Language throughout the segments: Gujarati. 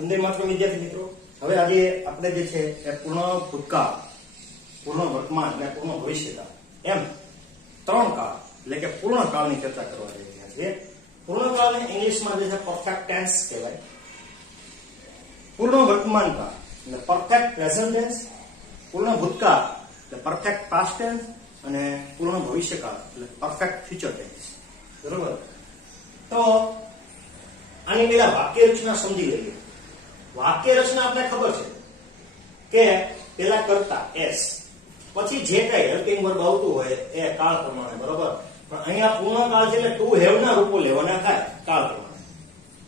વંદે માતરમ વિદ્યાર્થી મિત્રો, હવે આજે આપણે જે છે એ પૂર્ણ ભૂતકાળ, પૂર્ણ વર્તમાન અને પૂર્ણ ભવિષ્યકાળ એમ ત્રણ કાળ એટલે કે પૂર્ણ કાળની ચર્ચા કરવા જઈ રહ્યા છીએ. પૂર્ણ કાળને ઇંગ્લિશમાં જે છે પરફેક્ટ ટેન્સ કહેવાય. પૂર્ણ વર્તમાન કાળ એટલે પરફેક્ટ પ્રેઝન્ટ ટેન્સ, પૂર્ણ ભૂતકાળ એટલે પરફેક્ટ પાસ્ટ ટેન્સ અને પૂર્ણ ભવિષ્યકાળ એટલે પરફેક્ટ ફ્યુચર ટેન્સ. બરોબર? તો આની પહેલા વાક્ય રચના સમજી લઈએ. વાક્ય રચના આપણે ખબર છે કે પેલા કરતા એસ, પછી જે કઈ હેલ્પિંગ વર્બ આવતું હોય એ કાળ પ્રમાણે. બરોબર? પણ અહીંયા પૂર્ણ કાળ છે એટલે ટુ હેવ ના રૂપો લેવાના થાય કાળ પ્રમાણે.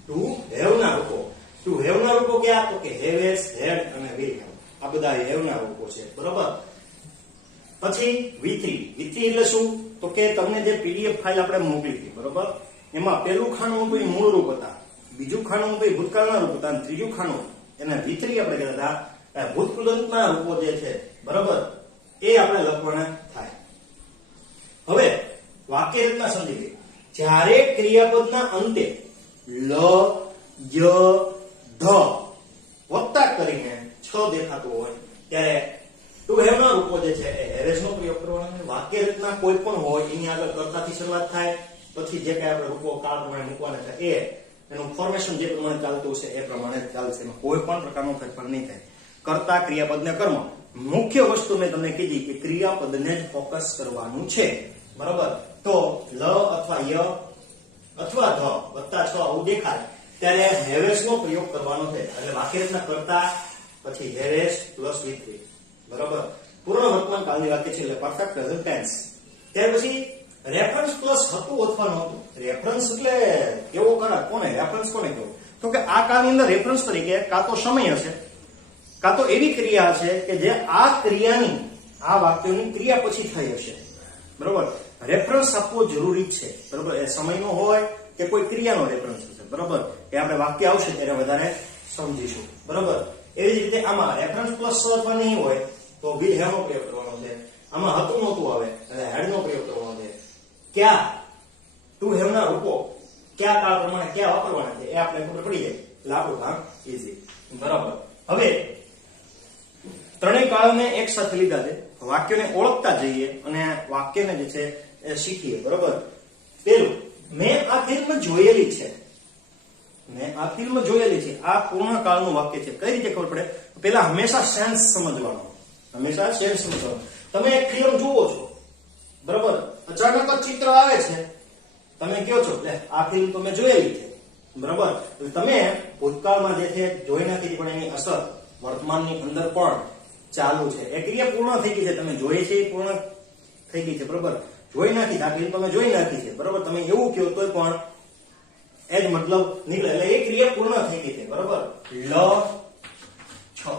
ટુ હેવ ના રૂપો. ટુ હેવ ના રૂપો ક્યાં? તો કે હેવ, હેઝ, હેડ અને વિલ હેવ. આ બધા હેવ ના રૂપો છે. બરોબર? પછી V3. V3 એટલે શું? તો કે તમને જે PDF ફાઇલ આપણે મોકલી હતી, બરોબર, એમાં પેલું ખાનું હતું એ મૂળ રૂપ હતા, બીજું ખાનું હતું એ ભૂતકાળના રૂપ હતા, અને ત્રીજું ખાનું એને V3 આપણે કહેતા હતા. ભૂતકૃદંતના રૂપો જે છે, બરોબર, એ આપણે લખવાના થાય. હવે વાક્ય રચના સમજી લઈએ. જ્યારે ક્રિયાપદના અંતે લ, ય, ધ વત્તા કરીને છ દેખાતું હોય ત્યારે ટુ હેવ ના રૂપો જે છે એ હેવેઝ નો પ્રયોગ કરવાનો છે. વાક્ય રચના કોઈ પણ હોય એની આગળ કર્તાથી શરૂઆત થાય, પછી જે કઈ આપણે રૂપો કાળ પ્રમાણે મૂકવાના છે એ એનું ફોર્મેશન જે પ્રમાણે ચાલતું છે એ પ્રમાણે ચાલશે. એમાં કોઈ પણ પ્રકારનો ફેરફાર નહીં થાય. કર્તા, ક્રિયાપદ ને કર્મ. મુખ્ય વસ્તુ મેં તમને કીધી કે ક્રિયાપદને જ ફોકસ કરવાનું છે. બરોબર? તો લ અથવા ય અથવા ધ વત્તા છ આવું દેખાય ત્યારે હેવેસ નો પ્રયોગ કરવાનો છે. એટલે વાક્ય રચના કરતા પછી હેવેસ પ્લસ V3. બરોબર? પૂર્ણ વર્તમાન કાળની વાક્ય છે એટલે પરફેક્ટ પ્રેઝન્ટ ટેન્સ. ત્યાર પછી રેફરન્સ પ્લસ હતું અથવા નહોતું. રેફરન્સ એટલે કેવો કરાર? કોને રેફરન્સ કોને કહેવું? તો કે આ કાળની અંદર રેફરન્સ તરીકે કાં તો સમય હશે, કાં તો એવી ક્રિયા હશે કે જે આ ક્રિયાની, આ વાક્યની ક્રિયા પછી થઈ હશે. બરોબર? રેફરન્સ આપવો જરૂરી છે. બરોબર? એ સમયનો હોય કે કોઈ ક્રિયાનો રેફરન્સ હશે. બરોબર? એ આપણે વાક્ય આવશે ત્યારે વધારે સમજીશું. બરોબર? એવી જ રીતે આમાં રેફરન્સ પ્લસ અથવા નહીં હોય તો વિલ હેવ નો પ્રયોગ કરવાનો છે. આમાં હતું નહોતું આવે એટલે હેડ નો પ્રયોગ કરવાનો છે. ક્યાં ટુ હેવ ના રૂપો કયા કાળ પ્રમાણે ક્યાં વાપરવાના છે એ આપણે ખબર પડી જાય એટલે આપણું કામ ઈઝી. બરાબર? હવે ત્રણેય કાળને એક સાથે લીધા છે. વાક્યને ઓળખતા જઈએ અને વાક્યને જે છે એ શીખીએ. બરોબર? પેલું, મેં આ ફિલ્મ જોયેલી છે. મેં આ ફિલ્મ જોયેલી છે. આ પૂર્ણ કાળનું વાક્ય છે. કઈ રીતે ખબર પડે? પેલા હંમેશા સેન્સ સમજવાનો. હંમેશા સેન્સ સમજવાનો. તમે એક ફિલ્મ જુઓ છો, બરોબર, અચાનક જ ચિત્ર આવે છે, તમે કહો છો એટલે આ ફિલ્મ તો મેં જોયેલી છે. બરોબર? એટલે તમે ભૂતકાળમાં જે છે જોઈ નથી પણ એની અસર વર્તમાનની અંદર પણ ચાલુ છે. એ ક્રિયા પૂર્ણ થઈ ગઈ છે. તમે જોઈ છે એ પૂર્ણ થઈ ગઈ છે. બરોબર? જોઈ નાખી છે, આ ફિલ્મ તમે જોઈ નાખી છે. બરોબર? તમે એવું કહો તોય પણ એ જ મતલબ નીકળે. એટલે એ ક્રિયા પૂર્ણ થઈ ગઈ છે. બરોબર? લ 6,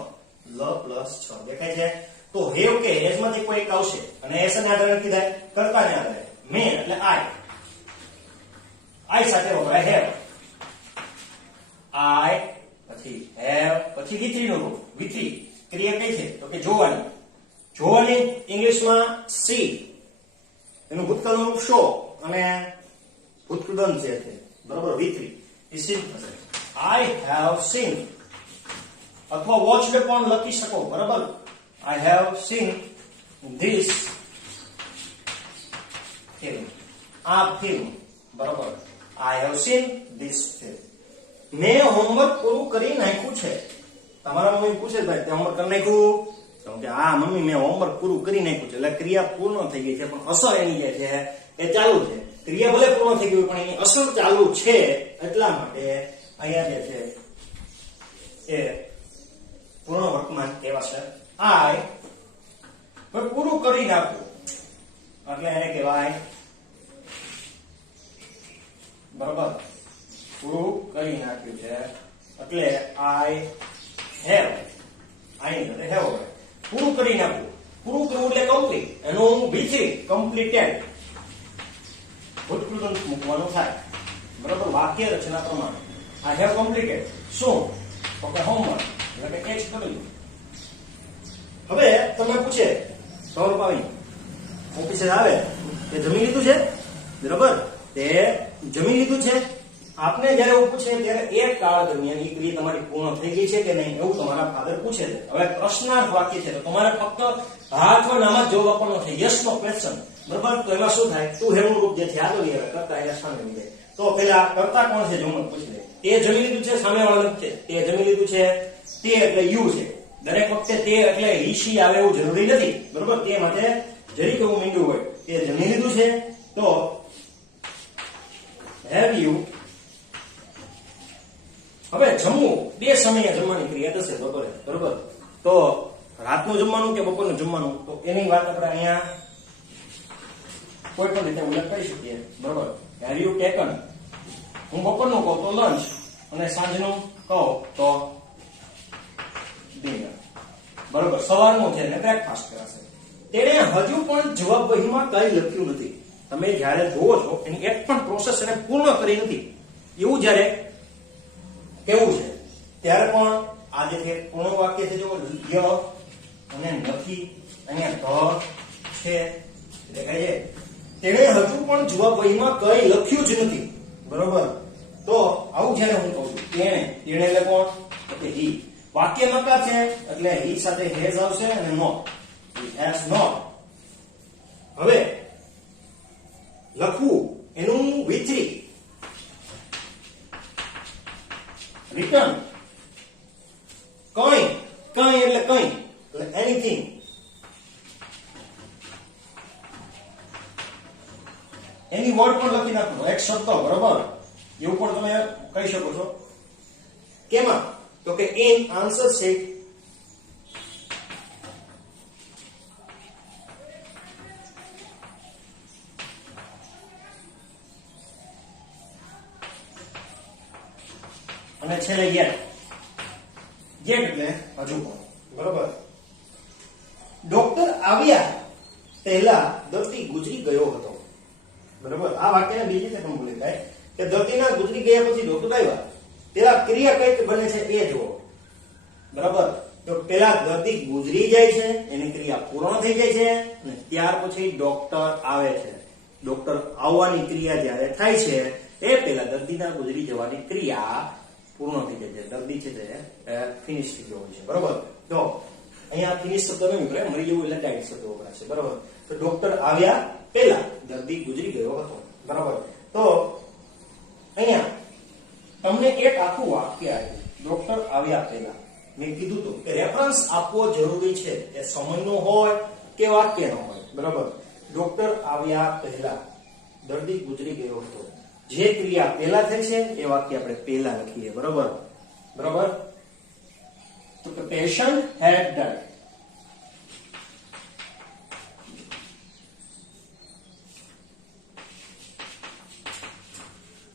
લ પ્લસ 6 દેખાય છે. તો હેવ કે હેઝ માંથી કોઈ એક આવશે અને એસ ના આધારે નક્કી થાય કર્તાને આધારે. મેં એટલે આઈ સાથે વપરાય હેવ. આઈ પછી હેવ પછી V3 નો રૂપ. V3 ક્રિયા કઈ છે? તો કે જોવાની. જોવાની ઇંગ્લિશમાં સી, એનું ભૂતકાળનું રૂપ શો અને ભૂતકૃદંત છે. બરોબર? V3 એ સીન થશે. આઈ હેવ સીન અથવા વોચડ પણ લખી શકો. બરાબર? I have seen this film. આ ફિલ્મ. બરોબર? I have seen this film. મેં હોમવર્ક પૂરું કરી નાખ્યું છે. તમારા મમ્મી પૂછે ભાઈ તે હોમવર્ક કરી નાખ્યું? તો કે હા મમ્મી મેં હોમવર્ક પૂરું કરી નાખ્યું છે. એટલે ક્રિયા પૂર્ણ થઈ ગઈ છે પણ અસર એની જે છે એ ચાલુ છે. ક્રિયા ભલે પૂર્ણ થઈ ગઈ પણ એની અસર ચાલુ છે. એટલા માટે અહીંયા જે છે એ પૂર્ણ વર્તમાન કહેવાશે. આઈ પૂરું કરી નાખવું એટલે એને કહેવાય, બરોબર, પૂરું કરી નાખ્યું છે એટલે આઈ હેવ. આઈ એટલે હેવ. પૂરું કરી નાખવું. પૂરું કરવું એટલે કમ્પ્લીટ. એનું V3 કમ્પ્લીટેડ ભૂતકૃદંત મૂકવાનું થાય. બરોબર? વાક્ય રચના પ્રમાણે આઈ હેવ કમ્પ્લીટેડ. શું? તો કે હોમવર્ક એટલે કે એચ કર્યું. હવે તમે પૂછે સૌરભ આવી ઓફિસે આવે તે જમી લીધું છે? બરાબર? તે જમી લીધું છે આપને જ્યારે એવું પૂછે ત્યારે એક કાળ દરમિયાન એ ક્રિયા તમારી પૂર્ણ થઈ ગઈ છે કે નહીં એવું તમારા ફાધર પૂછે છે. હવે પ્રશ્નાર્થ વાક્ય છે તો તમારે ફક્ત હા અથવા નામાં જવાબ આપવાનો છે. યસ નો ક્વેશ્ચન, બરાબર? તો એમાં શું થાય? ટુ હેવ નું રૂપ જે છે આગળ આવે, કરતા એના સામે આવી જાય. તો પેલા કરતા કોણ છે જમણ પૂછી લે. તે જમી લીધું છે, સામે વાળા છે તે જમી લીધું છે. તે એટલે યુ છે. દરેક વખતે તે એટલે હિશી આવે એવું જરૂરી નથી, બરાબર? તે માટે જરીક એવું મીંડું હોય. તે જમી લીધું છે તો હેવ યુ. હવે જમવું બે સમયે જમવાની ક્રિયા થશે, બરાબર? તો રાતનું જમવાનું કે બપોરનું જમવાનું, તો એની વાત આપણે અહીંયા કોઈ પણ રીતે ઉલ્લેખ કરી શકીએ, બરાબર? હેવ યુ ટેકન, હું બપોરનું કહું તો લંચ, અને સાંજનું કહું તો ડિનર, બરાબર? સવારનું છે ને બ્રેકફાસ્ટ કરાશે. તેણે હજુ પણ જવાબ વહીમાં કઈ લખ્યું નથી. તમે જ્યારે જોવો છો એની એક પણ પ્રોસેસ એને પૂર્ણ કરી નથી એવું જ્યારે કેવું છે ત્યારે પણ આ જે પૂર્ણ વાક્ય છે જો ય અને નથી અહીંયા છે દેખાય છે. તેણે હજુ પણ જવાબ વહીમાં કઈ લખ્યું જ નથી, બરોબર? તો આવું જ્યારે હું કહું છું તેણે એટલે કોણ? તો કે હી. વાક્ય નકાર છે એટલે હી સાથે હેઝ આવશે અને નોટ, હી હેઝ નોટ. હવે લખવું એનું વિચરી રિટર્ન કઈ એટલે કઈ એટલે એનીથિંગ. એની વર્ડ પણ લખી નાખો, એક શબ્દ, બરોબર? એવું પણ તમે કહી શકો છો. કેમાં? તો કે ઇન આન્સર શીટ અને છેલ્લે યેટ એટલે હજુ પણ, બરોબર? ડોક્ટર આવ્યા પહેલા દર્દી ગુજરી ગયો હતો, બરોબર? આ વાક્યને બીજી રીતે પણ બોલી થાય કે દર્દીના ગુજરી ગયા પછી ડોક્ટર આવ્યા. પેલા ક્રિયા કઈ બને છે એ જુઓ, બરાબર? તો પેલા દર્દી ગુજરી જાય છે, એની ક્રિયા પૂર્ણ થઈ જાય છે, અને ત્યાર પછી ડોક્ટર આવે છે. ડોક્ટર આવવાની ક્રિયા જ્યારે થાય છે એ પેલા દર્દીના ગુજરી જવાની ક્રિયા પૂર્ણ થઈ જાય છે. દર્દી છે તે ફિનિશ થઈ ગયો છે, બરોબર? તો અહીંયા ફિનિશ શબ્દ નહીં વપરાય, મરી જવું એટલે ડાઇટ શબ્દ વપરાશે, બરોબર? તો ડોક્ટર આવ્યા પહેલા દર્દી ગુજરી ગયો હતો, બરાબર? તો અહીંયા તમને એક આખું વાક્ય આવ્યું, ડોક્ટર આવ્યા પહેલા. મેં કીધું હતું કે રેફરન્સ આપવો જરૂરી છે, એ સમયનો હોય કે વાક્યનો હોય, બરાબર? ડોક્ટર આવ્યા પહેલા દર્દી ગુજરી ગયો હતો. જે ક્રિયા પહેલા થઈ છે એ વાક્ય આપણે પહેલા લખીએ, બરોબર? તો કે પેશન્ટ હેડ ડાઈડ.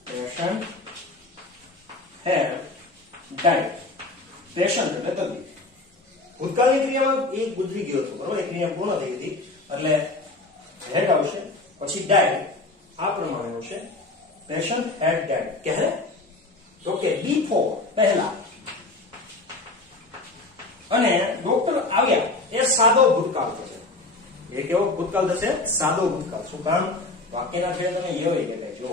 પેશન્ટ હેડ ડાઈડ. પેશન્ટ એટલે દર્દી. ભૂતકાળની ક્રિયામાં એ ગુજરી ગયો હતો, બરોબર? એ ક્રિયા પૂર્ણ થઈ હતી એટલે હેડ આવશે, પછી ડાઈડ આ પ્રમાણે આવશે. પેશન્ટ હેડ ડાઈડ ક્યારે? તો કે બિફોર, પહેલા. અને ડોક્ટર આવ્યા એ સાદો ભૂતકાળ થશે. એ કેવો ભૂતકાળ થશે? સાદો ભૂતકાળ. શું કામ? વાક્યના છેડે તમે એ કહેવાય જો,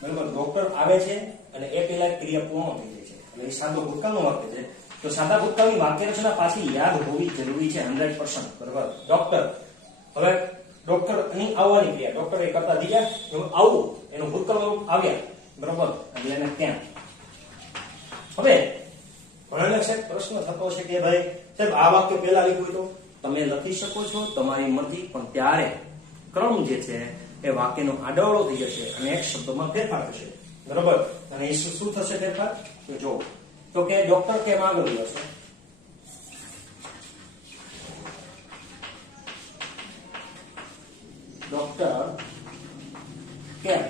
બરાબર? ડોક્ટર આવે છે અને એ પહેલા ક્રિયા પૂર્ણ થઈ જાય છે એટલે એ સાદો ભૂતકાળનું વાક્ય છે. તો સાદા ભૂતકાળની વાક્ય રચના પાછી યાદ હોવી જરૂરી છે 100%, બરાબર? ડોક્ટર, હવે ડોક્ટર ની આવવાની ક્રિયા, ડોક્ટર એ કરતા થઈ જાય, આવું એનું ભૂતકાળ આવ્યા, બરાબર? એટલે એને ક્યાં. હવે ઘણાને સાહેબ પ્રશ્ન થતો છે કે ભાઈ સાહેબ આ વાક્ય પહેલા લખ્યું તો તમે લખી શકો છો તમારી મરજી, પણ ત્યારે ક્રમ જે છે એ વાક્યનો આડાવડો થઈ જશે અને એક શબ્દમાં ફેરફાર થશે, બરાબર? અને એ શું થશે ફેરફાર? તો જો, તો કે ડોક્ટર કેમ આગળ જશે, ડોક્ટર કેમ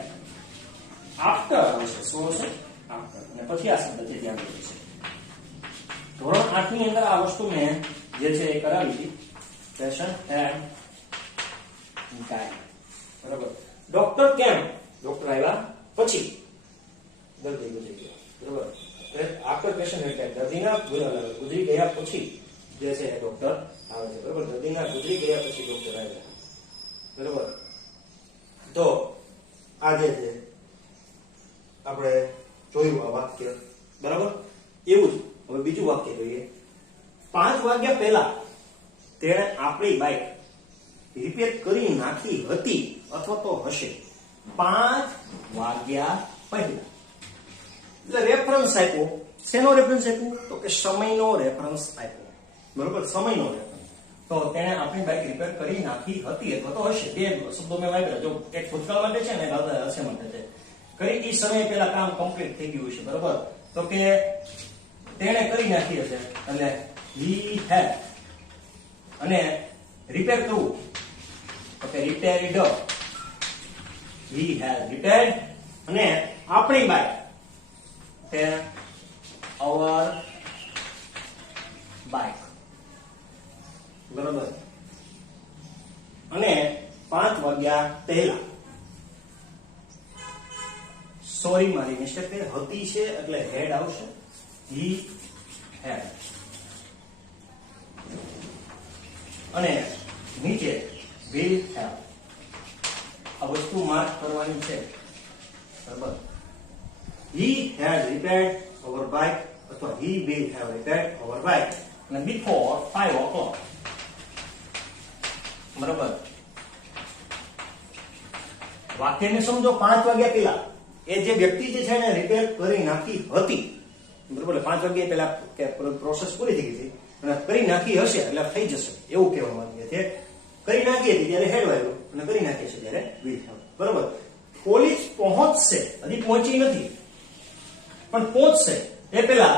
આફ્ટર આવશે. શું હશે? આફ્ટર. અને પછી આ શબ્દ છે ધ્યાન રાખજો. ધોરણ 8 ની અંદર આ વસ્તુ મેં જે છે એ કરાવી હતી. પેશન્ટ હેડ ડાઈડ, બરાબર? ડોક્ટર કેમ? ડોક્ટર આવ્યા પછી દર્દી ગુજરી ગયા, બરાબર? આફ્ટર પેશન્ટ હેડ ડાઈડ, દર્દીના ગુજરી ગયા પછી જે છે એ ડોક્ટર આવે છે, બરાબર? દર્દીના ગુજરી ગયા પછી ડોક્ટર આવ્યા, બરાબર? તો આ જે છે આપણે જોયું આ વાક્ય, બરાબર. એવું જ હવે બીજું વાક્ય જોઈએ. 5 વાગ્યા પહેલા તેણે આપણી બાઇક રિપેર કરી નાખી હતી અથવા તો હશે. 5 વાગ્યા પહેલા એટલે રેફરન્સ આપ્યો. શેનો રેફરન્સ આપ્યો? તો કે સમયનો રેફરન્સ આપ્યો, બરોબર. સમયનો રેફરન્સ. તો તેણે આપણી બાઇક રિપેર કરી નાખી હતી અથવા તો હશે. બે શબ્દો મેં વાપર્યા. જો એક ભૂતકાળ માટે છે ને હશે માટે છે. કરી એ સમય પહેલા કામ કમ્પ્લીટ થઈ ગયું છે, બરોબર. તો કે તેણે કરી નાખી હશે એટલે he had. અને રિપેર કરવું તો કે repaired. he had repaired. અને આપણી બાઇક તે our bike, બરોબર. અને 5 વાગ્યા પહેલા, સોરી મારી મિસ્ટેક છે, હતી છે એટલે હેડ આવશે. he had. અને નીચે will have. આ વસ્તુ માર્ક કરવાની છે, બરાબર. he had repaired our bike અથવા he will have repaired our bike અને before 5 o'clock, બરાબર. વાક્યને સમજો. 5 વાગ્યા પહેલા એ જે વ્યક્તિ જે છે ને રિપેર કરી નાખી હતી, બરાબર. 5 વાગ્યા પહેલા કે પ્રોસેસ પૂરી થઈ ગઈ અને કરી નાખી હશે એટલે થઈ જશે એવું કહેવા માંગે છે. કરી નાખી હતી ત્યારે હેડ વાગ્યો અને કરી નાખી છે ત્યારે will have, બરાબર. પોલીસ પહોંચશે, હજી પહોંચી નથી પણ પહોંચશે એ પેલા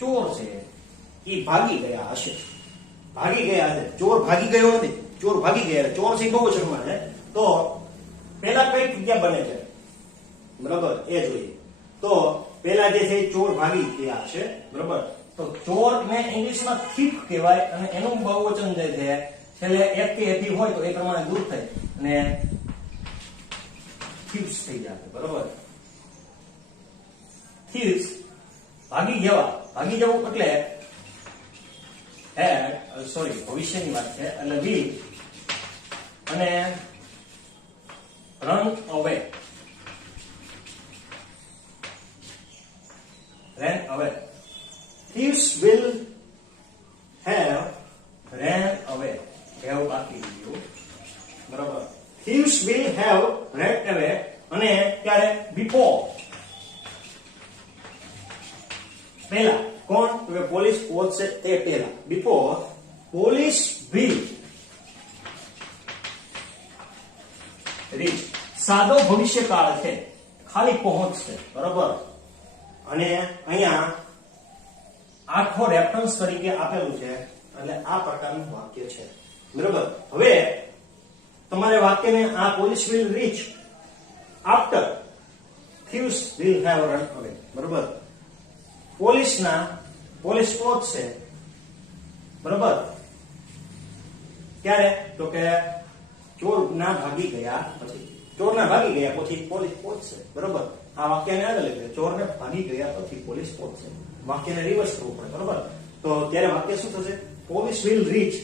ચોર છે એ ભાગી ગયા હશે. ભાગી ગયા હશે. ચોર ભાગી ગયો નથી, ચોર ભાગી ગયા. ચોર છે બહુ શર્મા છે. તો પેલા કઈ જગ્યા બને છે, બરાબર, એ જોઈએ. તો પેલા જે છે ચોર ભાગી ગયા હશે, બરાબર. તો ચોર ને ઇંગ્લિશમાં thief કહેવાય અને એનું બહુવચન જે છે છેલ્લે એક કે એથી હોય તો એ પ્રમાણે દૂર થાય અને thieves થઈ જાય, બરાબર. thieves ભાગી જવા. ભાગી જવું એટલે સોરી ભવિષ્યની વાત છે એટલે will અને run away. ran away. Thieves will have ran away. have બાકી દીધું, બરાબર. Thieves will have ran away અને ત્યારે before પહેલા. કોણ? તો પોલીસ પહોંચશે તે પહેલા. before police will reach. સાદો ભવિષ્યકાળ છે, ખાલી પહોંચશે, બરાબર. અને અહીંયા આખો રેફરન્સ તરીકે આપેલું છે એટલે આ પ્રકારનું વાક્ય છે, બરાબર. હવે તમારે વાક્યને આ police will rich after thieves will have run away, બરાબર. પોલીસ પહોંચશે, બરાબર. ક્યારે? તો કે ચોર ના ભાગી ગયા પછી. ચોર ના ભાગી ગયા પછી પોલીસ પહોંચશે, બરાબર. આ વાક્યને આગળ લઈ ચોર ને ભાગી ગયા પછી પોલીસ પહોંચશે. વાક્યને રિવર્સ કરવું પડે, બરાબર. તો ત્યારે વાક્ય શું થશે? Police will rich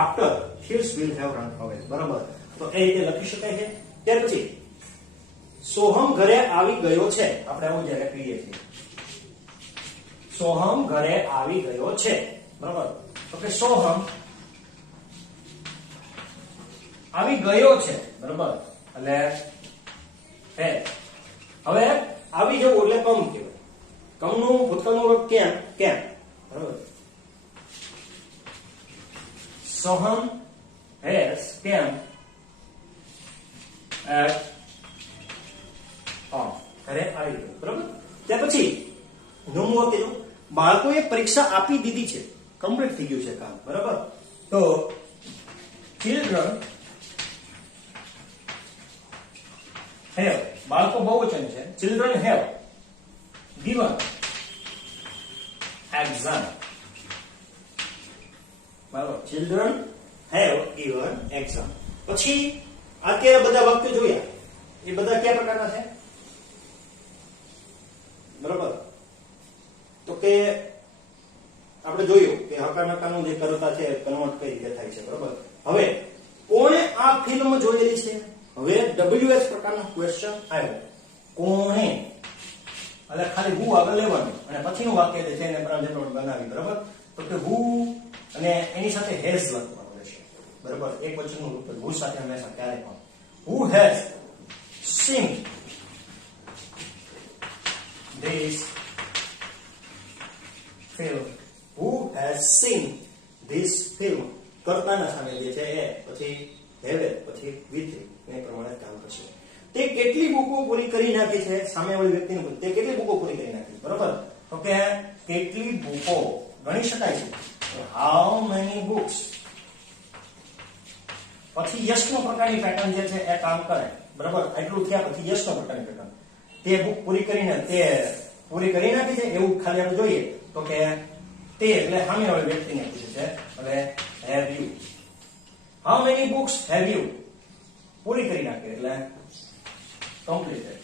after thieves will have run away, બરાબર. તો એ રીતે લખી શકાય છે. ત્યાર પછી સોહમ ઘરે આવી ગયો છે. આપણે આવું જ્યારે કહીએ છીએ સોહમ ઘરે આવી ગયો છે, બરાબર. તો કે સોહમ આવી ગયો છે, બરાબર. એટલે હવે આવી જવું એટલે કમ કહેવાય. કમનું ભૂતકાળનું રૂપ કેમ, બરાબર. Soham has came at home. ઘરે આવી ગયો, બરાબર. ત્યાર પછી નવમું વાક્ય, બાળકોએ પરીક્ષા આપી દીધી છે, કમ્પ્લીટ થઈ ગયું છે કામ, બરાબર. તો children have, બાળકો બહુવચન છે. children have given exam, બરાબર. children have given exam. પછી અત્યારે બધા વાક્યો જોયા એ બધા કયા પ્રકારના છે, બરાબર. તો કે આપણે જોયું કે હકા નકાનું જે કરતા છે કન્વર્ટ કઈ રીતે થાય છે, બરાબર. હવે કોણે આ ફિલ્મ જોયેલી છે? હવે WH પ્રકારનો ક્વેશ્ચન આવ્યો. કોણે, એટલે ખાલી who આગળ લેવાનું અને પછીનું વાક્ય જે છે એને બનાવી, બરાબર. તો કે who અને એની સાથે has લખવાનું રહેશે, બરાબર. એક વચનનું રૂપ who સાથે હંમેશા ક્યારે પણ who has seen this film, who has seen this film. કર્તાના સામે જે છે એ પછી have પછી with એ પ્રમાણે કામ કરશે. તે કેટલી બુકો પૂરી કરી નાખી છે, સામેવાળી વ્યક્તિને પૂછે તે કેટલી બુકો પૂરી કરી નાખી, બરાબર. તો કે કેટલી બુકો ગણી શકાય છે, how many books. પછી યશનો પ્રકારની પેટર્ન જે છે એ કામ કરે, બરાબર. એટલું થયા પછી યશનો પ્રકારની પેટર્ન, તે બુક પૂરી કરીને તે પૂરી કરી નાખી છે એવું ખાલી આપણે જોઈએ તો કે તે એટલે સામેવાળી વ્યક્તિને પૂછે છે. હવે have you, how many books have you, પૂરી કરી નાખી એટલે completed,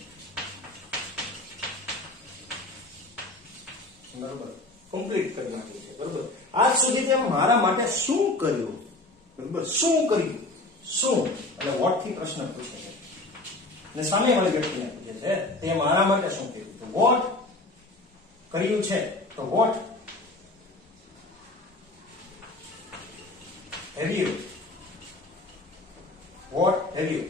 બરાબર. કમ્પ્લીટ કરી નાખી છે, બરાબર. આજ સુધી તે મારા માટે શું કર્યું, બરાબર. શું કર્યું, શું એટલે વોટ થી પ્રશ્ન પૂછે છે અને સામેવાળી વ્યક્તિને પૂછે છે તે મારા માટે શું કર્યું. તો વોટ કર્યું છે તો what have you, what have you.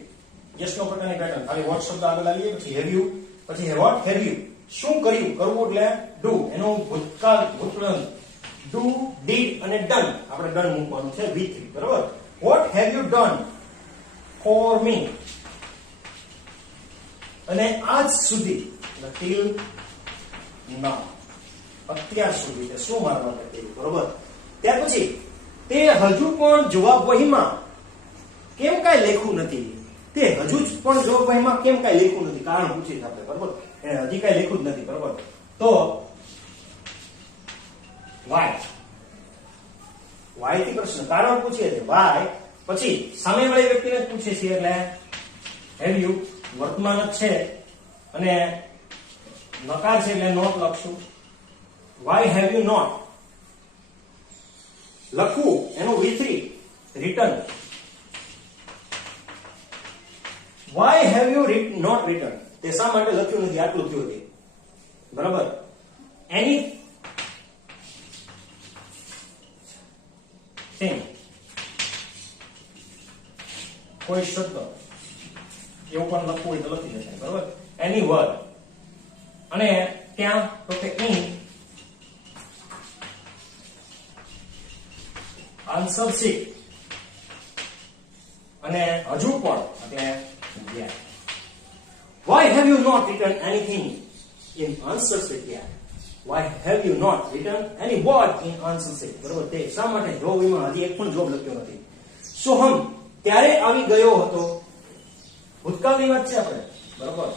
Yes no પ્રકારની પેટર્ન, ખાલી વોટ શબ્દ આગળ લાવીએ પછી have you પછી what have you. શું કર્યું, કરવું એટલે do, એનો ભૂતકાળ ભૂતકાળ do, did અને done, આપણે done મૂકવાનું છે with, બરાબર. what have you done for me, અને આજ સુધી till now, અત્યાર સુધી તે શું મારા માટે કર્યું, બરાબર. ત્યાર પછી તે હજુ પણ જવાબ વહીમાં કેમ કાંઈ લખ્યું નથી, તે હજુ પણ જવાબ વહીમાં કેમ કાંઈ લખ્યું નથી, કારણ પૂછીએ આપણે, બરાબર. એને હજી કાંઈ લખ્યું જ નથી, બરાબર. તો why થી પ્રશ્ન, કારણ પૂછીએ છીએ why, પછી સામેવાળી વ્યક્તિને જ પૂછે છે એટલે have you, વર્તમાન જ છે અને નકાર છે એટલે not લખશું. why have you not, લખવું એનું V3 written, why have you not written, તે શા માટે લખ્યું નથી, આટલું થયું છે, બરાબર. any thing, કોઈ શબ્દ એવું પણ લખવું હોય તો લખી જશે, બરાબર. any word, અને ત્યાં તો કે in આન્સર શીટ અને હજુ પણ એટલે yeah. why have you not written anything in answer sheet, yeah. why have you not written any word in answer sheet, બરોબર. તે શા માટે જોબમાં હજી એક પણ જોબ લખ્યો નથી. સોહમ ત્યારે આવી ગયો હતો, ભૂતકાળની વાત છે આપણે, બરોબર.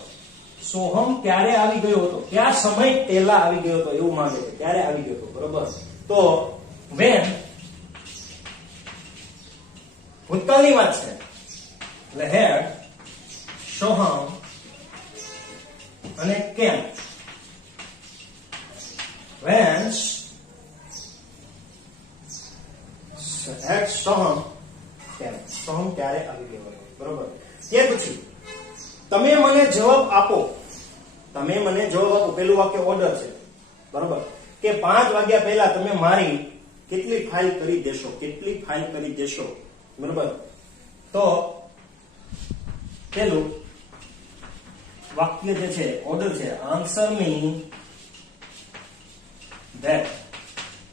સોહમ ત્યારે આવી ગયો હતો, કયા સમય પહેલા આવી ગયો હતો એવું માંગે છે, ત્યારે આવી ગયો હતો, બરોબર. તો when ભૂતકાળની વાત છે એટલે had, સોહમ અને કેમ. when had સોહમ કેમ, સોહમ ક્યારે આવી ગયો હતો, બરોબર. ત્યાર પછી તમે મને જવાબ આપો, તમે મને જવાબ આપો, પેલું વાક્ય ઓર્ડર છે, બરોબર. કે 5 વાગ્યા પહેલા તમે મારી કેટલી ફાઇલ કરી દેશો, કેટલી ફાઇલ કરી દેશો, બરોબર. તો પેલું વાક્ય જે છે ઓર્ડર છે, આન્સર મી ધેટ,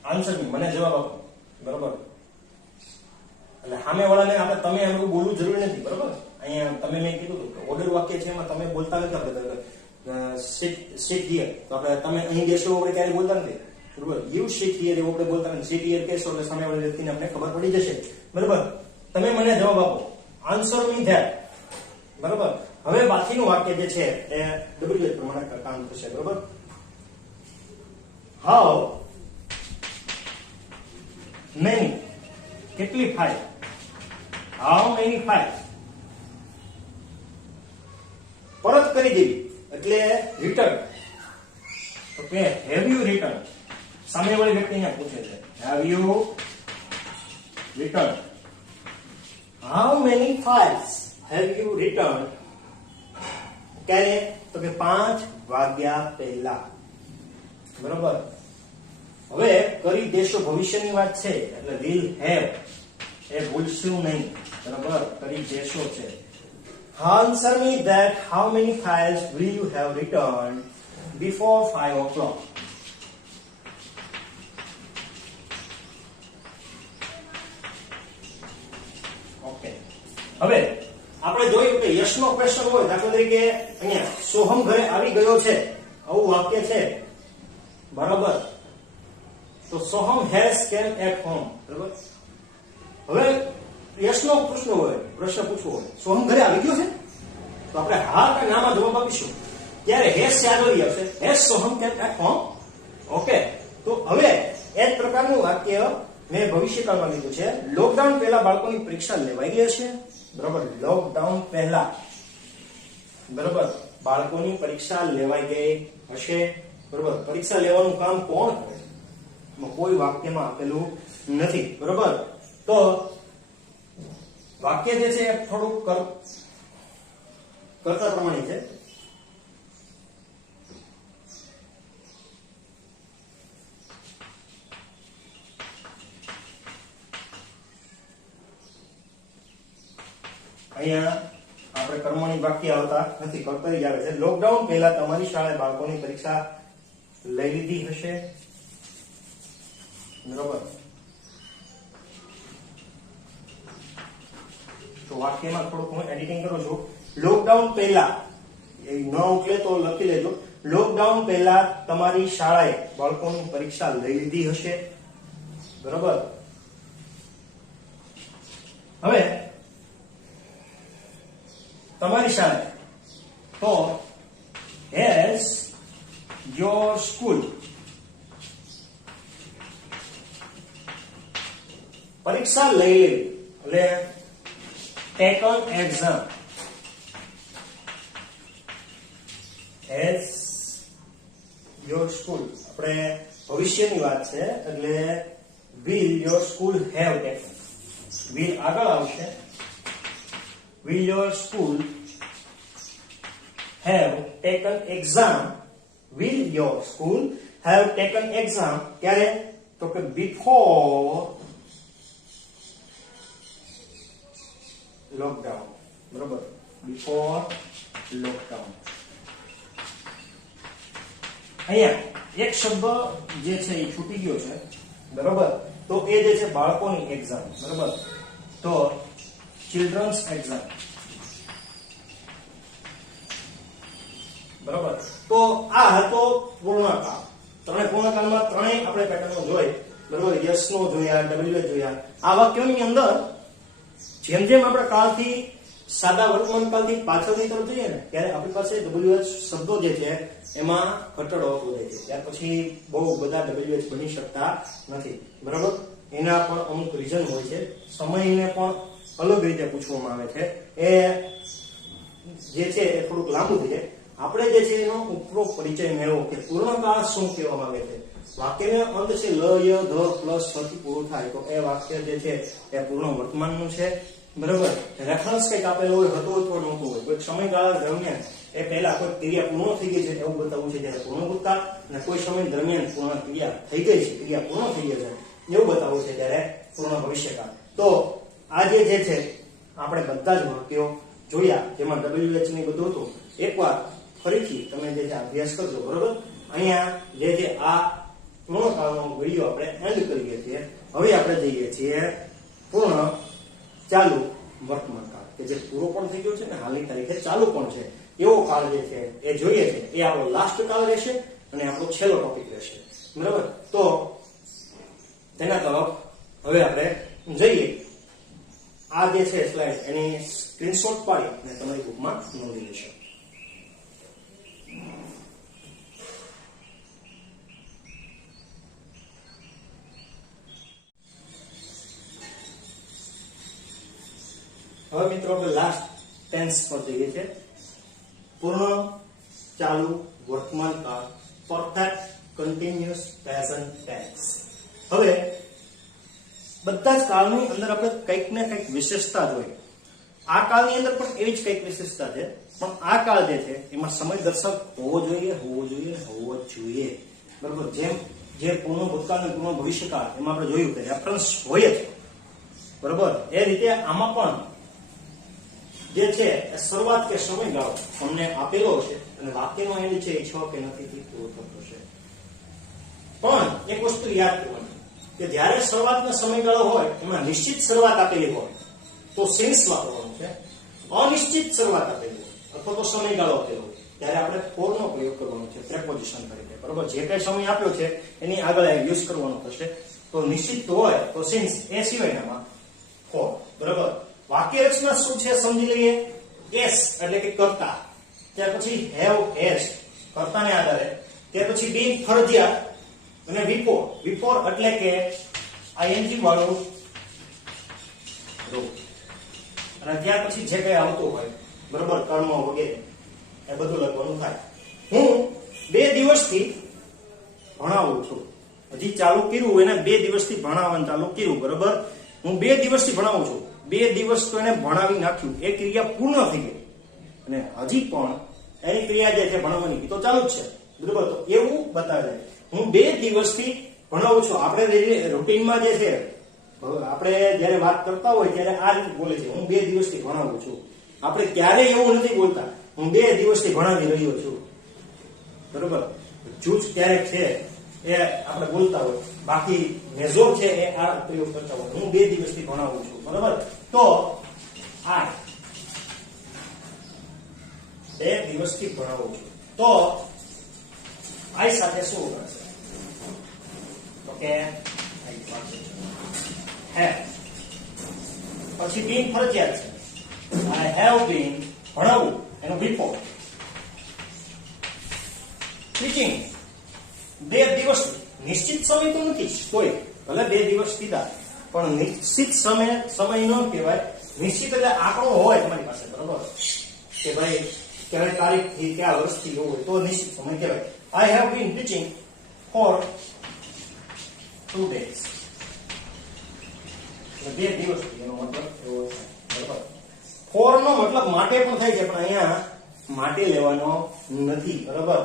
આન્સર મી મને જવાબ આપો, બરોબર. એટલે સામેવાળાને આપણે તમે એમ બોલવું જરૂરી નથી, બરોબર. અહીંયા તમે મેં કીધું કે ઓર્ડર વાક્ય છે એમાં તમે બોલતા નથી, આપણે sit here તો આપણે તમે અહીં બેસો આપણે ક્યારે બોલતા નથી, બરોબર. you sit here એવું આપણે બોલતા નથી, sit here કહેશો એટલે સામેવાળી વ્યક્તિને આપણે ખબર પડી જશે, બરોબર. તમે મને જવાબ આપો, આન્સર મી ધેટ, બરોબર. હવે બાકીનું વાક્ય જે છે એ ડબલ્યુએચ પ્રમાણે કામ થશે, બરોબર. હાઉ મેની, કેટલી ફાઇલ, હાઉ મેની ફાઇલ, પરત કરી દેવી એટલે return. Okay, have you return, સામેવાળી વ્યક્તિને પૂછે છે have you return, how many files have you return, ક્યારે, તો તો કે 5 વાગ્યા પહેલા. બરોબર. હવે કરી દેશો ભવિષ્યની વાત છે એટલે will have એ ભૂલશું નહીં. બરોબર, કરી દેશો છે. Answer me that how many files will you have returned before 5 o'clock? Okay. હવે આપણે જોયું કે યસ નો ક્વેશ્ચન હોય, દાખલા તરીકે અહીંયા સોહમ ઘરે આવી ગયો છે, આવું વાક્ય છે. બરાબર. તો Soham has came at home. બરાબર. હવે યસ નો પ્રશ્ન હોય, પ્રશ્ન પૂછવો હોય, સોહમ ઘરે આવી ગયો છે, તો આપણે હા કે ના માં જવાબ આપીશું. ત્યારે has ચાલવી આવશે. has Soham came at home. Okay. તો હવે એ જ પ્રકારનું વાક્ય મેં ભવિષ્યકાળમાં લીધું છે. લોકડાઉન પહેલા બાળકોની પરીક્ષા લેવાઈ ગઈ છે. બરાબર. લોકડાઉન પહેલા બરાબર બાળકોની પરીક્ષા લેવાઈ ગઈ હશે. બરાબર. પરીક્ષા લેવાનું કામ કોણ કરે? કોઈ વાક્યમાં આપેલું નથી. બરાબર. તો વાક્ય જે છે એ થોડુંક કરતા પ્રમાણે છે. અહીંયા આપણે કર્મણી વાક્ય આવતા નથી, કર્તરી જ આવે છે. લોકડાઉન પહેલા તમારી શાળાએ બાળકોની પરીક્ષા લઈ લીધી હશે. બરોબર. તો વાક્યમાં થોડુંક હું એડિટિંગ કરું છું. લોકડાઉન પહેલા એ ન ઉકલે તો લખી લેજો. લોકડાઉન પહેલા તમારી શાળાએ બાળકોની પરીક્ષા લઈ લીધી હશે. બરોબર. હવે તમારી શાળાએ તો has your school પરીક્ષા લઈ લેવી એટલે taken exam. has your school આપણે ભવિષ્યની વાત છે એટલે will your school have taken. will આગળ આવશે. will your school have taken exam? will your school have taken exam? ક્યારે? તો કે before lockdown. બરોબર. before lockdown. અહીંયા એક શબ્દ જે છે એ છૂટી ગયો છે. બરોબર. તો એ જે છે બાળકોની એક્ઝામ. બરોબર. તો children's exam. બરોબર. તો આ હતો પૂર્ણકાળ. ત્રણે પૂર્ણકાળમાં ત્રણેય આપણે પેટર્નો જોઈ. બરોબર. યસ નો જોયા, ડબલ્યુએચ જોયા. આ વાક્યોની અંદર જેમ જેમ આપણે કાળથી સાદા વર્તમાન કાળથી પાછળની તરફ જઈએ ને ત્યારે આપણી પાસે ડબલ્યુએચ શબ્દો જે છે એમાં ઘટાડો આવતો જાય છે. ત્યાર પછી બહુ બધા ડબલ્યુએચ બની શકતા નથી. બરોબર. એના પણ અમુક રીઝન હોય છે. સમયને પણ અલગ રીતે પૂછવામાં આવે છે. એ જે છે એ થોડુંક લાંબુ થઈ જાય. આપણે જે છે એનો ઉપરોક્ત પરિચય મેળવો કે પૂર્ણકાળ શું કહેવામાં આવે છે. વાક્યનો અંત છે લ ય ધ પ્લસ થી પૂરું થાય તો એ વાક્ય જે છે એ પૂર્ણ વર્તમાનનું છે. બરાબર. રેફરન્સ કંઈક આપેલો હોય, હતો અથવા નહોતું હોય. કોઈ સમયગાળા દરમિયાન એ પહેલા કોઈ ક્રિયા પૂર્ણ થઈ ગઈ છે એવું બતાવવું છે ત્યારે પૂર્ણ ભૂતકાળ, અને કોઈ સમય દરમિયાન પૂર્ણ ક્રિયા થઈ ગઈ છે, ક્રિયા પૂર્ણ થઈ ગઈ છે એવું બતાવવું છે ત્યારે પૂર્ણ ભવિષ્યકાળ. તો આજે જે છે આપણે બધા જ વાક્યો જોયા જેમાં ડબલ્યુએચ ની બધું હતું. એકવાર ફરીથી તમે જે અભ્યાસ કરજો. બરોબર. અહીંયા જે આ પૂર્ણકાળનો વિડીયો આપણે એન્ડ કરીએ છીએ. હવે આપણે જઈએ છીએ પૂર્ણ ચાલુ વર્તમાન કાળ કે જે પૂરો પણ થઈ ગયો છે ને હાલની તારીખે ચાલુ પણ છે એવો કાળ જે છે એ જોઈએ છે. એ આપણો લાસ્ટ કાળ રહેશે અને આપણો છેલ્લો ટોપિક રહેશે. બરાબર. તો તેના તરફ હવે આપણે જઈએ. આ જે છે સ્લાઇડ એની સ્ક્રીનશોટ પાડી અને તમારી બુકમાં નોંધી લેશો. હવે મિત્રો આપણે લાસ્ટ ટેન્સ પર જઈએ છે. પૂર્ણ ચાલુ વર્તમાન કાળ, પરફેક્ટ કન્ટિન્યુઅસ પ્રેઝન્ટ ટેન્સ. હવે બધા જ કાળની અંદર આપણે કંઈક ને કંઈક વિશેષતા જોઈએ. આ કાળની અંદર પણ એવી જ કંઈક વિશેષતા છે, પણ આ કાળ જે છે એમાં સમય દર્શક હોવો જોઈએ. બરોબર. જેમ જે પૂર્ણ ભૂતકાળ અને પૂર્ણ ભવિષ્યકાળ એમાં આપણે જોયું કે રેફરન્સ હોય જ, બરોબર. એ રીતે આમાં પણ જે છે એ શરૂઆત કે સમયગાળો તમને આપેલો છે અને વાક્યનો એન્ડ છે એ 6 કે 9 થી પૂરો થતો છે. પણ એક વસ્તુ યાદ કરવાની કે જ્યારે શરૂઆતનો સમયગાળો હોય એમાં નિશ્ચિત શરૂઆત આપેલી હોય તો સેન્સ વાપરવાનું છે. અનિશ્ચિત શરૂઆત આપેલી હોય અથવા તો સમયગાળો આપેલો હોય ત્યારે આપણે ફોર નો પ્રયોગ કરવાનો છે પ્રેપોઝિશન તરીકે. બરોબર. જે કઈ સમય આપ્યો છે એની આગળ યુઝ કરવાનો થશે. તો નિશ્ચિત હોય તો સેન્સ, એ સિવાયનામાં ફોર. બરોબર. વાક્ય રચના શું છે સમજી લઈએ. એસ એટલે કે કર્તા, ત્યાર પછી હેવ હેઝ કર્તાને આધારે, ત્યાર પછી બીંગ ફરજિયાત અને વિફોર એટલે કે આઈએનજી વાળું રૂપ, અને ત્યાર પછી જે કઈ આવતું હોય, બરોબર, કર્મ વગેરે એ બધું લખવાનું થાય. હું 2 દિવસથી ભણાવું છું. હજી ચાલુ કર્યું એને 2 દિવસથી ભણાવવાનું ચાલુ કર્યું. બરોબર. હું 2 દિવસથી ભણાવું છું. 2 દિવસ તો એને ભણાવી નાખ્યું, એ ક્રિયા પૂર્ણ થઈ ગઈ અને હજી પણ એની ક્રિયા જે છે ભણાવવાની તો ચાલુ જ છે. બરોબર. તો એવું બતાવે હું 2 દિવસથી ભણાવું છું. આપણે રૂટીનમાં જે છે આપણે જ્યારે વાત કરતા હોય ત્યારે આ રીતે બોલે છે, હું 2 દિવસથી ભણાવું છું. આપણે ક્યારેય એવું નથી બોલતા હું 2 દિવસથી ભણાવી રહ્યો છું. બરોબર. જૂજ ક્યારેક છે એ આપણે બોલતા હોય, બાકી મેજોર છે એ આ પ્રયોગ કરતા હોય, હું 2 દિવસથી ભણાવું છું. બરોબર. તો આ 2 દિવસથી ભણાવું છું. તો આ સાથે શું કરશે તો કે have, પછી બીન ફરજિયાત છે. I have been ભણાવું એનો before. ટીચિંગ 2 દિવસ નિશ્ચિત સમય તો નથી કોઈ, ભલે 2 દિવસ કીધા પણ નિશ્ચિત સમય ન કહેવાય. નિશ્ચિત એટલે આંકડો હોય તમારી પાસે. બરોબર. કે ભાઈ કયા તારીખથી કયા વર્ષથી એવું હોય તો નિશ્ચિત સમય કહેવાય. I have been teaching for 2 days. 2 દિવસથી એનો મતલબ એવો છે. બરોબર. ફોર નો મતલબ માટે પણ થાય છે, પણ અહીંયા માટે લેવાનો નથી. બરોબર.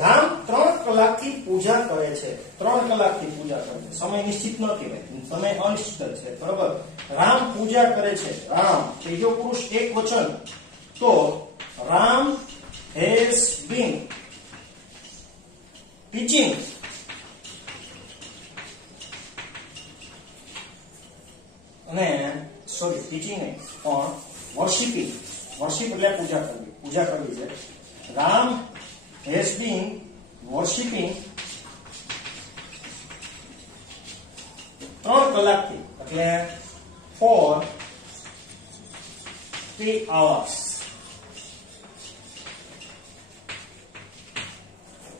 રામ 3 કલાકથી પૂજા કરે છે. 3 કલાકથી પૂજા કરે છે. સમય નિશ્ચિત ન કહેવાય, સમય અનિશ્ચિત છે. બરોબર. રામ પૂજા કરે છે. રામ ત્રીજો પુરુષ એક વચન, તો રામ has been teaching અને સોરી ટીચિંગ નહીં પણ વર્શિપિંગ. વર્શિપ એટલે પૂજા કરવી. પૂજા કરવી છે. રામ has been worshipping 3 કલાકથી એટલે for 3 hours.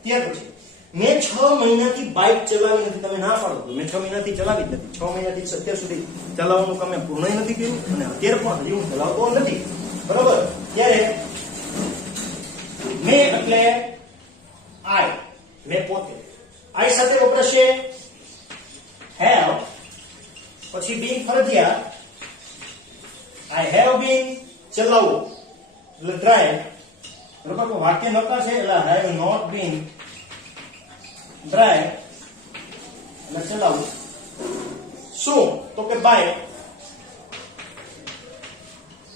ત્યાર પછી મેં 6 મહિનાથી બાઇક ચલાવી નથી. તમે ના પાડો, મેં 6 મહિનાથી ચલાવી જ નથી. 6 મહિનાથી અત્યાર સુધી ચલાવવાનું કામ મેં પૂર્ણ નથી કર્યું અને અત્યારે પણ હજી હું ચલાવતો નથી. બરોબર. ત્યારે મેં એટલે I, મેં પોતે. I સાથે વપરાશે have, પછી being ફરજિયાત. I have been ચલાવો એટલે drive. બરોબર. તો વાક્ય નકાર છે એટલે I have not been drive એટલે ચલાવું. શું તો કે by.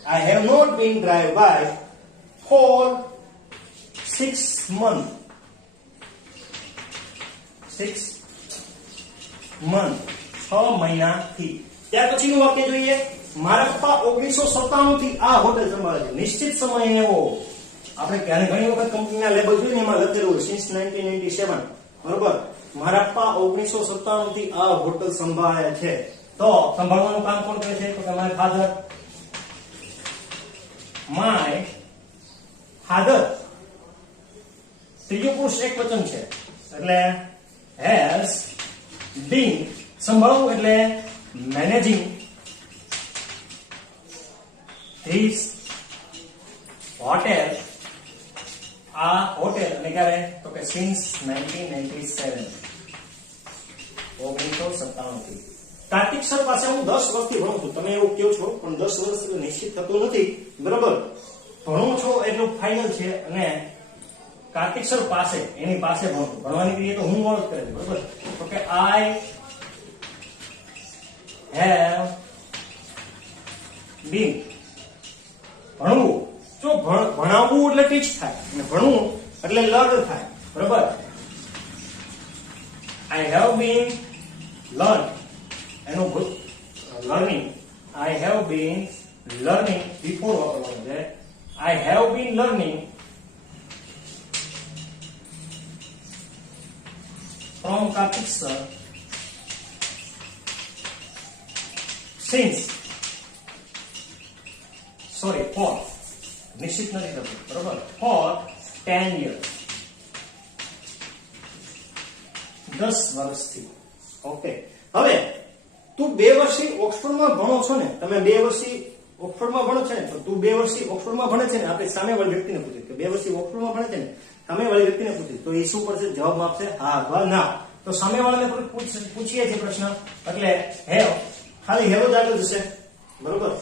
I have not been drive by for 6 months. 6 months 6 મહિનાથી. ત્યાર પછીનું વાક્ય જોઈએ. મારા પપ્પા 1997 થી આ હોટેલ સંભાળે છે. નિશ્ચિત સમય એવો આપણે ઘણી વખત કંપનીના લેબલ જોઈએ ને એમાં લખેલું હોય since 1997. બરોબર. મારા પપ્પા 1997 થી આ હોટેલ સંભાળે છે. તો સંભાળવાનું કામ કોણ કરે છે તો કે મારા ફાધર. માય ફાધર ત્રીજો પુરુષ એક વચન છે એટલે has been સંભાળવું એટલે મેનેજિંગ his હોટેલ. આ હોટેલ અને ક્યારે તો કે since 1997 1997 થી. કાર્તિક સર પાસે હું 10 વર્ષથી ભણું છું, તમે એવું કહો છો, પણ 10 વર્ષ નિશ્ચિત થતું નથી, બરાબર. ભણું છો એટલું ફાઇનલ છે, અને કાર્તિક સર પાસે, એની પાસે ભણવાની ક્રિયા તો હું જ કરે છે, બરાબર. તો કે આઈ હેવ બીન, ભણવું, જો ભણાવવું એટલે ટીચ થાય, અને ભણવું એટલે લર્ન થાય, બરાબર. આઈ હેવ બીન લર્ન, એનું learning, I have been learning before વાપરવાનું છે. I have been learning from Karthik sir since, sorry, for, નિશ્ચિત નથી થતું, બરોબર, for 10 years, 10 વર્ષથી. ઓકે, હવે તું 2 વર્ષથી ઓક્સફર્ડમાં ભણો છો ને, તમે 2 વર્ષથી ઓક્સફર્ડમાં ભણો છો ને, તો તું 2 વર્ષથી ઓક્સફર્ડમાં ભણે છે ને, આપણે સામેવાળી વ્યક્તિને પૂછ્યું કે 2 વર્ષથી ઓક્સફર્ડમાં ભણે છે ને, સામેવાળી વ્યક્તિને પૂછ્યું તો એ શું કરશે? જવાબ આપશે હા અથવા ના. તો સામેવાળાને પૂછીએ છીએ પ્રશ્ન, એટલે હેવ, ખાલી હેવ જ આગળ જશે, બરોબર.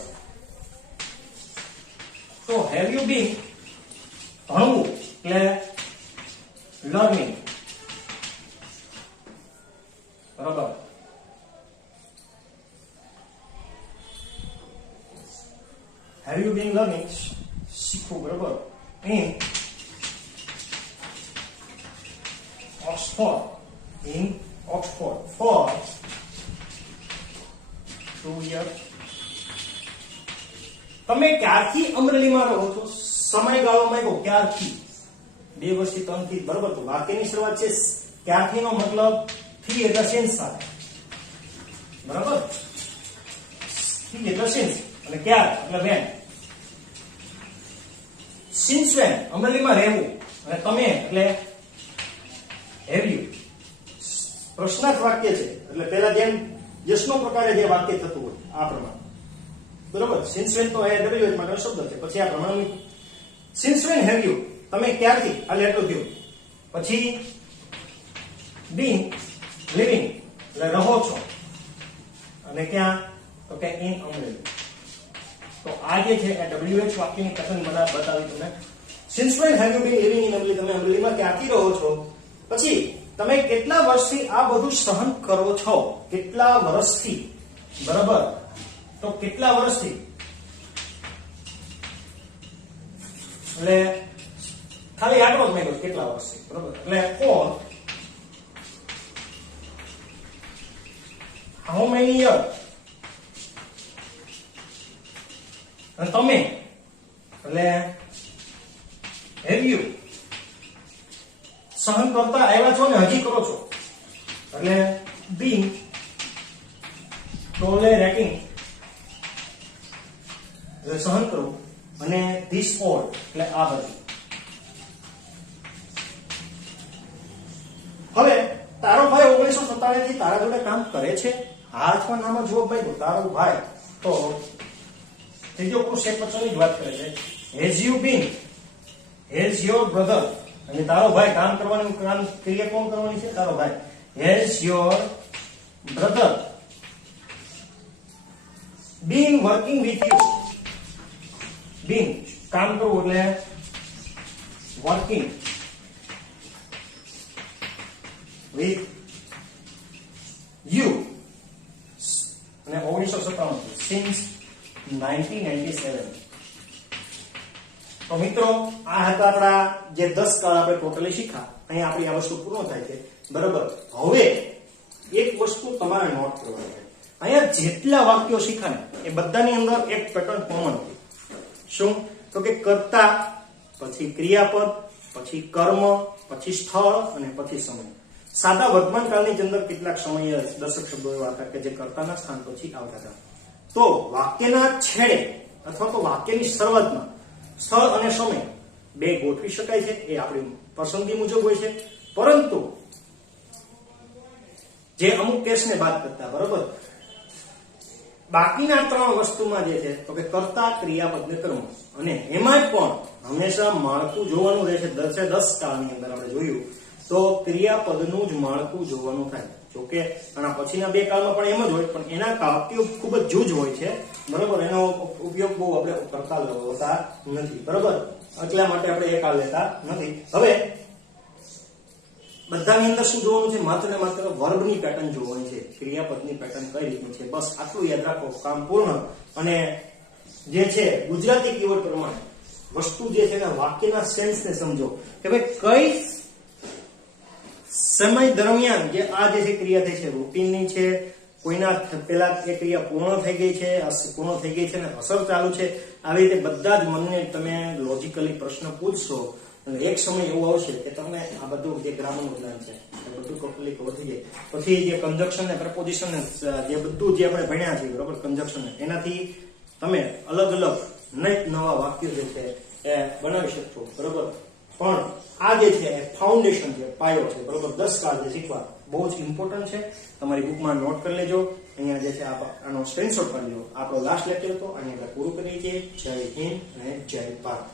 તો હેવ યુ બીન, ભણવું એટલે લર્નિંગ, બરોબર. હેવ યુ બીન લર્નિંગ, શીખવું, બરોબર, in Oxford, in Oxford for 2 years. તમે ક્યારથી અમરેલીમાં રહો છો? સમયગાળો માંગ્યો ક્યારથી? 2 વર્ષથી, 3 થી, બરોબર. તો વાક્યની શરૂઆત છે ક્યારથી નો મતલબ થી એટલે સેન્સ સાથે, બરાબર. થી એટલે સેન્સ, અને ક્યાર એટલે when. since when, અમરેલીમાં રહેવું, અને તમે એટલે have you. પ્રશ્નાર્થ વાક્ય છે, એટલે પહેલા જેમ યશનો પ્રકારે જે વાક્ય થતું હોય આ પ્રમાણે, બરોબર. સિન્સ વેન તો એ ડબલ્યુએચ માટે શબ્દ છે, પછી આ પ્રમાણે સિન્સ વેન હેવ યુ, તમે ક્યારથી, એટલે એટલું થયું. પછી બીન લિવિંગ એટલે રહો છો, અને ક્યાં? તો કે ઇન અમરેલી. તો આ જે છે એ ડબલ્યુએચ વાક્યની કથન બતાવી તમને. Since when have you been living in Amreli, તમે અમરેલીમાં ક્યાંથી રહો છો. પછી તમે કેટલા વર્ષથી આ બધું સહન કરો છો? કેટલા વર્ષથી, બરાબર. તો કેટલા વર્ષથી એટલે ખાલી આટલો જ મેળવ્યો, કેટલા વર્ષથી, બરાબર. એટલે for how many years, અને તમે એટલે have you, સહન કરતા આવ્યા છો ને હજી કરો છો, એટલે being tolerating એટલે સહન કરવું, અને this all એટલે આ બધું. હવે તારો ભાઈ 1997 થી તારા જોડે કામ કરે છે? હા અથવા નામાં જવાબ માંગ્યો. તારો ભાઈ તો ત્રીજો પુરુષ એક વચનની જ વાત કરે છે. has you been, has your brother, અને તારો ભાઈ કામ કરવાનું, કામ ક્રિયા કોણ કરવાની છે? તારો ભાઈ. has your brother been working with you, been કામ કરવું એટલે working with you, અને 1997 since 1997. તો મિત્રો આ હતા આપણા જે 10 કાળ આપણે ટોટલી શીખ્યા. અહીં આપણી આ વસ્તુ પૂર્ણ થાય છે, બરાબર. હવે એક વસ્તુ તમારે નોટ કરવાની છે. અહીંયા જેટલા વાક્યો શીખ્યા ને એ બધાની અંદર એક પેટર્ન કોમન હતી. શું? તો કે કર્તા, પછી ક્રિયાપદ, પછી કર્મ, પછી સ્થળ, અને પછી સમય. સાદા વર્તમાન કાળની અંદર કેટલાક સમય દર્શક શબ્દો એવા હતા કે જે કર્તાના સ્થાન પછી આવતા હતા. તો વાક્યના છેડે અથવા તો વાક્યની શરૂઆતમાં સ્થળ અને સમય બે ગોઠવી શકાય છે, એ આપણી પસંદગી મુજબ હોય છે. પરંતુ જે અમુક કેસને બાદ કરતા, બરોબર, બાકીના 3 વસ્તુમાં જે છે તો કે કર્તા, ક્રિયાપદ ને કર્મ, અને એમાં પણ હંમેશા માળખું જોવાનું રહેશે. 10 કાળની અંદર આપણે જોયું તો ક્રિયાપદનું જ માળખું જોવાનું થાય. જોકે આના પછીના બે કાળમાં પણ એમ જ હોય, પણ એના ઉપયોગ ખૂબ જ જૂજ હોય છે, બરોબર. એનો ઉપયોગ બહુ આપણે કરતા હોતા નથી, બરોબર. એટલા માટે આપણે એ કાળ લેતા નથી. હવે બધાની અંદર શું જોવાનું છે? માત્ર ને માત્ર વર્બની પેટર્ન જોવાની છે, ક્રિયાપદની પેટર્ન કઈ રીતની છે, બસ આટલું યાદ રાખો, કામ પૂર્ણ. અને જે છે ગુજરાતી કીવર્ડ પ્રમાણે વસ્તુ જે છે એના વાક્યના સેન્સને સમજો કે ભાઈ કઈ સમય દરમિયાન જે આ જે છે ક્રિયા થઈ છે રૂટીનની છે, કોઈના પેલા એ ક્રિયા પૂર્ણ થઈ ગઈ છે, પૂર્ણ થઈ ગઈ છે અને અસર ચાલુ છે. આવી રીતે બધા જ મનને તમે લોજિકલી પ્રશ્ન પૂછશો અને એક સમય એવો આવશે કે તમને આ બધું જે ગ્રામરનું જ્ઞાન છે એ બધું ટોટલી કવર થઈ જાય. પછી જે કન્જક્શન ને પ્રપોઝિશન જે બધું જે આપણે ભણ્યા છે, બરોબર, કન્જક્શન એનાથી તમે અલગ અલગ નવા વાક્યો જે છે એ બનાવી શકશો, બરોબર. પણ આ જે છે એ ફાઉન્ડેશન છે, પાયો છે, બરોબર. 10 કાળ જે શીખવા બહુ જ ઇમ્પોર્ટન્ટ છે. તમારી બુકમાં નોટ કરી લેજો. અહીંયા જે છે આનો સ્ક્રીનશોટ કરી લો. આપણો લાસ્ટ લેક્ચર હતો, અહીંયા પૂરું કરીએ છીએ. જય હિન્દ અને જય ભારત.